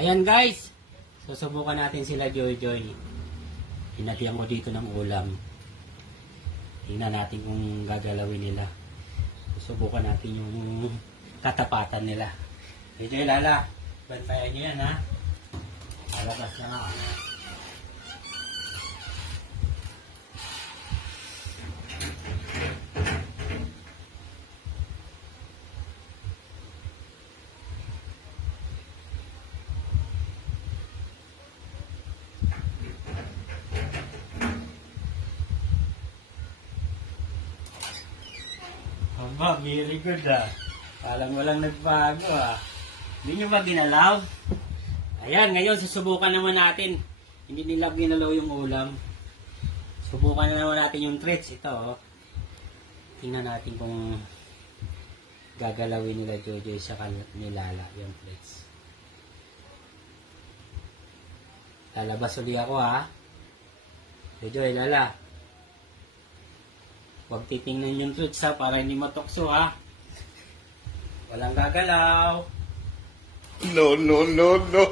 Ayan guys, susubukan natin sila Joy Joy. Hinatihan ko dito ng ulam. Tingnan natin kung gagalawin nila. Susubukan natin yung katapatan nila. Joy Joy, Lala, bantayan nyo yan ha. Alabas na nga. Aba, very good ah. Parang walang nagbago ah. Hindi nyo ba ginalaw? Ayan, ngayon susubukan naman natin. Hindi nila ginalaw yung ulam. Subukan na naman natin yung treats. Ito oh. Tingnan natin kung gagalawin nila Jojo sa nilala yung treats. Lalabas ulit ako ha. Jojo, Lala. Huwag titingnan yung treats ha, para hindi matokso ha. Walang gagalaw. No, no, no, no.